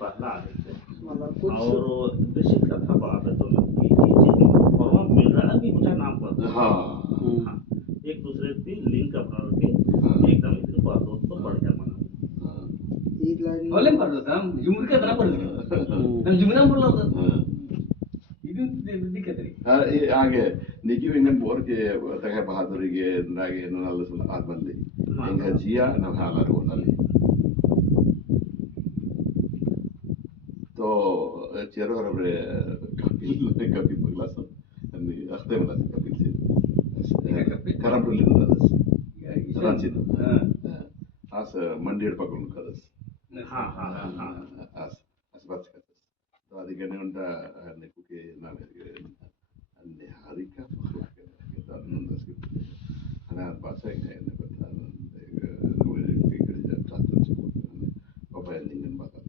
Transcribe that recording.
पहला आदित्य मतलब कुछ और बेसिक कथा बात है तो लगती है कि फॉर्म मिल रहा है कि मुझे नाम पर हाँ हाँ एक दूसरे की लिंक अपना के हाँ एकदम इतनी बात हो तो बढ़िया मना हाँ एक line Oleh pada tam, jumur ka tanah pada sini. Dan jumur nam pula tu. हाँ Itu dikit tadi. ये आगे निकी विंगन बोर के तक बहादुरी के नागे ननाल सुन आत्मंदी इंगा जिया नहाला रोनाली तो चेरो रबरे कपिल कपिल पगलासन अन्नी अख्ते मला Kapil sin karam rulin radas ranchit as mandir pakun kadas हाँ हाँ हाँ as bats kadas तो आदि करने उनका निकु के नाम है अन्य हारिका पखला के दानंद स्किप अना bahasa yang kaya nak kata, gue pikir jadi catatan sebut, apa yang ingin bakal